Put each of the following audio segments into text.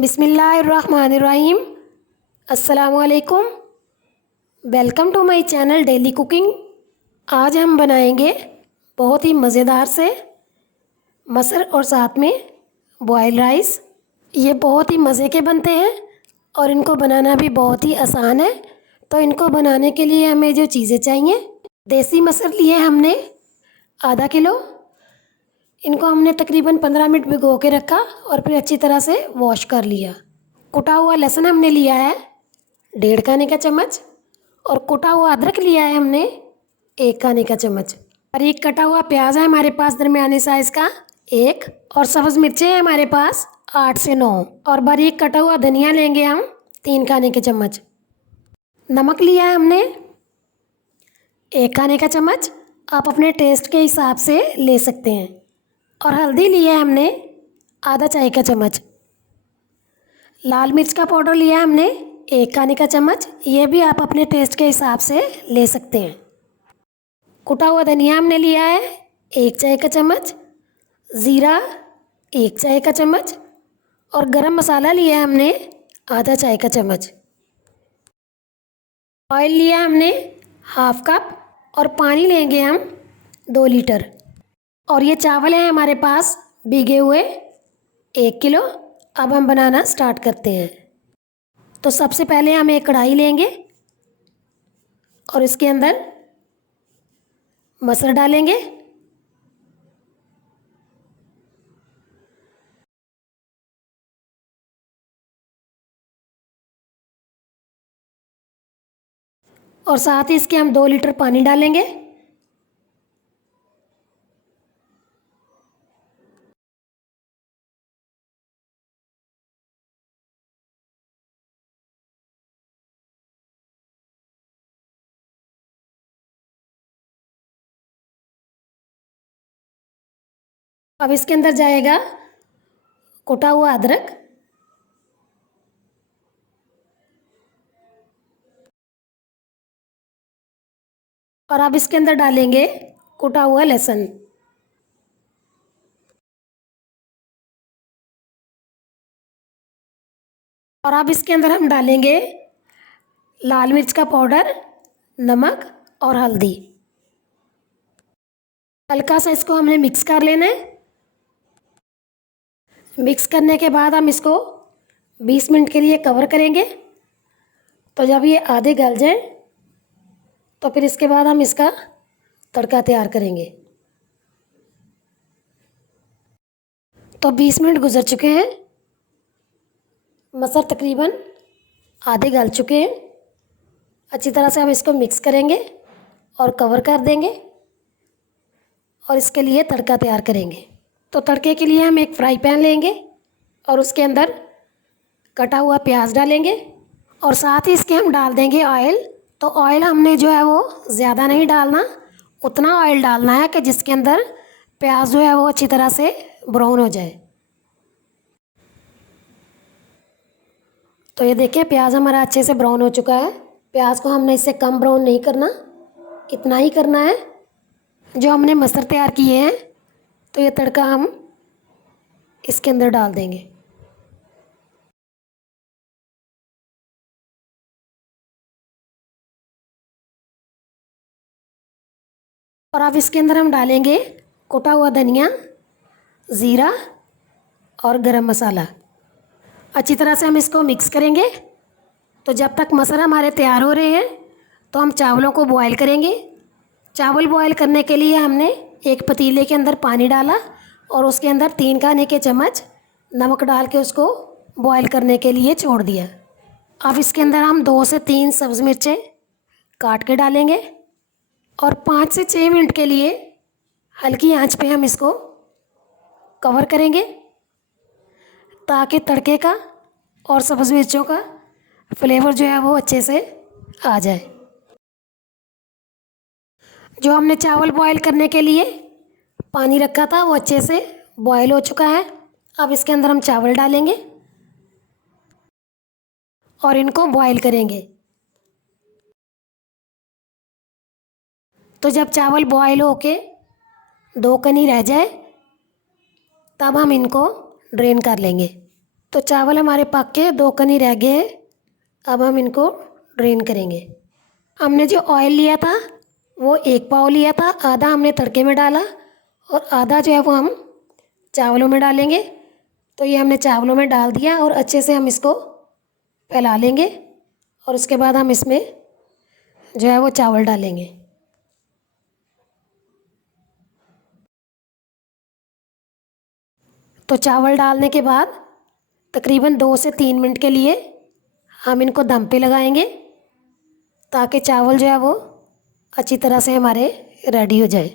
बिस्मिल्लाहिर्रहमानिर्रहीम। अस्सलामुअलैकुम। Welcome to my channel daily cooking. आज हम बनाएंगे बहुत ही मज़ेदार से मटर और साथ में बॉयल राइस। ये बहुत ही मज़े के बनते हैं और इनको बनाना भी बहुत ही आसान है। तो इनको बनाने के लिए हमें जो चीज़ें चाहिए, देसी मटर लिए हमने आधा किलो। इनको हमने तकरीबन 15 मिनट भिगो के रखा और फिर अच्छी तरह से वॉश कर लिया। कुटा हुआ लहसुन हमने लिया है 1.5 खाने का चम्मच, और कुटा हुआ अदरक लिया है हमने 1 खाने का चम्मच। और एक कटा हुआ प्याज है हमारे पास दरमियाने साइज़ का 1, और सब्ज़ मिर्चें हैं हमारे पास 8 से 9, और बारीक कटा हुआ धनिया लेंगे हम 3 खाने के चम्मच। नमक लिया है हमने 1 खाने का चम्मच, आप अपने टेस्ट के हिसाब से ले सकते हैं। और हल्दी लिया है हमने आधा चाय का चम्मच। लाल मिर्च का पाउडर लिया है हमने 1 खाने का चम्मच, ये भी आप अपने टेस्ट के हिसाब से ले सकते हैं। कुटा हुआ धनिया हमने लिया है 1 चाय का चम्मच, ज़ीरा 1 चाय का चम्मच, और गरम मसाला लिया है हमने आधा चाय का चम्मच। ऑयल लिया हमने हाफ कप, और पानी लेंगे हम 2 लीटर। और ये चावल है हमारे पास भीगे हुए 1 किलो। अब हम बनाना स्टार्ट करते हैं। तो सबसे पहले हम एक कढ़ाई लेंगे और इसके अंदर मटर डालेंगे। और साथ ही इसके हम 2 लीटर पानी डालेंगे। अब इसके अंदर जाएगा कुटा हुआ अदरक, और अब इसके अंदर डालेंगे कुटा हुआ लहसुन, और अब इसके अंदर हम डालेंगे लाल मिर्च का पाउडर, नमक और हल्दी। हल्का सा इसको हमने मिक्स कर लेना है। मिक्स करने के बाद हम इसको 20 मिनट के लिए कवर करेंगे। तो जब ये आधे गल जाए तो फिर इसके बाद हम इसका तड़का तैयार करेंगे। तो 20 मिनट गुजर चुके हैं, मटर तकरीबन आधे गल चुके हैं। अच्छी तरह से हम इसको मिक्स करेंगे और कवर कर देंगे, और इसके लिए तड़का तैयार करेंगे। तो तड़के के लिए हम एक फ्राई पैन लेंगे और उसके अंदर कटा हुआ प्याज डालेंगे, और साथ ही इसके हम डाल देंगे ऑयल। तो ऑयल हमने जो है वो ज़्यादा नहीं डालना, उतना ऑयल डालना है कि जिसके अंदर प्याज जो है वो अच्छी तरह से ब्राउन हो जाए। तो ये देखिए प्याज हमारा अच्छे से ब्राउन हो चुका है। प्याज को हमने इससे कम ब्राउन नहीं करना, इतना ही करना है जो हमने मटर तैयार किए हैं। तो ये तड़का हम इसके अंदर डाल देंगे। और अब इसके अंदर हम डालेंगे कुटा हुआ धनिया, ज़ीरा और गरम मसाला। अच्छी तरह से हम इसको मिक्स करेंगे। तो जब तक मसाला हमारे तैयार हो रहे हैं तो हम चावलों को बॉयल करेंगे। चावल बॉयल करने के लिए हमने एक पतीले के अंदर पानी डाला और उसके अंदर 3 खाने के चम्मच नमक डाल के उसको बॉयल करने के लिए छोड़ दिया। अब इसके अंदर हम 2 से 3 सब्ज़ मिर्चें काट के डालेंगे, और 5 से 6 मिनट के लिए हल्की आंच पे हम इसको कवर करेंगे, ताकि तड़के का और सब्ज़ मिर्चों का फ्लेवर जो है वो अच्छे से आ जाए। जो हमने चावल बॉयल करने के लिए पानी रखा था वो अच्छे से बॉयल हो चुका है। अब इसके अंदर हम चावल डालेंगे और इनको बॉयल करेंगे। तो जब चावल बॉयल होके 2 कनी रह जाए तब हम इनको ड्रेन कर लेंगे। तो चावल हमारे पक के 2 कनी रह गए हैं। अब हम इनको ड्रेन करेंगे। हमने जो ऑयल लिया था वो 1 पाव लिया था, आधा हमने तड़के में डाला और आधा जो है वो हम चावलों में डालेंगे। तो ये हमने चावलों में डाल दिया और अच्छे से हम इसको फैला लेंगे और उसके बाद हम इसमें जो है वो चावल डालेंगे। तो चावल डालने के बाद तकरीबन 2 से 3 मिनट के लिए हम इनको दम पे लगाएंगे ताकि चावल जो है वो अच्छी तरह से हमारे रेडी हो जाए।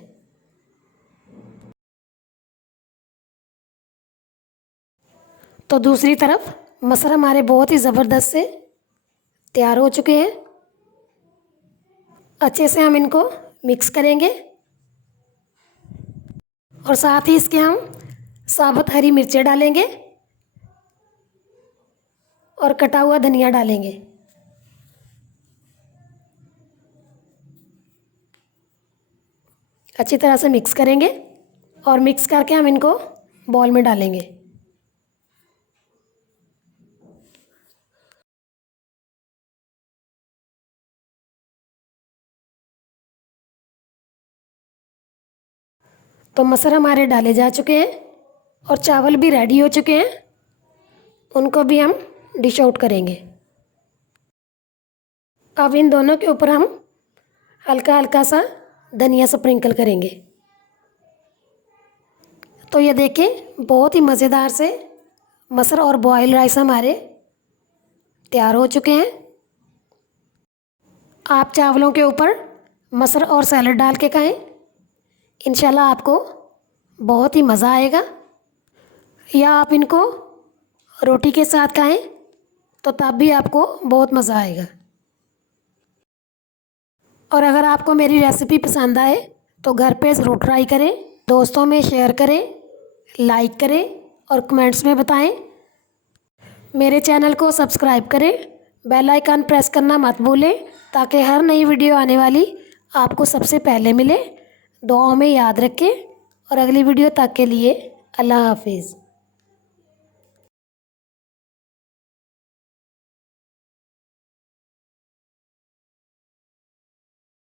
तो दूसरी तरफ मटर हमारे बहुत ही ज़बरदस्त से तैयार हो चुके हैं। अच्छे से हम इनको मिक्स करेंगे और साथ ही इसके हम साबुत हरी मिर्चें डालेंगे और कटा हुआ धनिया डालेंगे। अच्छी तरह से मिक्स करेंगे और मिक्स करके हम इनको बॉल में डालेंगे। तो मटर हमारे डाले जा चुके हैं और चावल भी रेडी हो चुके हैं। उनको भी हम डिश आउट करेंगे। अब इन दोनों के ऊपर हम हल्का हल्का सा धनिया स्प्रिंकल करेंगे। तो ये देखिए बहुत ही मज़ेदार से मटर और बॉयल राइस हमारे तैयार हो चुके हैं। आप चावलों के ऊपर मटर और सैलड डाल के खाएं, इंशाल्लाह आपको बहुत ही मज़ा आएगा। या आप इनको रोटी के साथ खाएं तो तब भी आपको बहुत मज़ा आएगा। और अगर आपको मेरी रेसिपी पसंद आए तो घर पे ज़रूर ट्राई करें, दोस्तों में शेयर करें, लाइक करें और कमेंट्स में बताएं। मेरे चैनल को सब्सक्राइब करें, बेल आइकन प्रेस करना मत भूलें ताकि हर नई वीडियो आने वाली आपको सबसे पहले मिले। दुआओं में याद रखें और अगली वीडियो तक के लिए अल्लाह हाफिज़।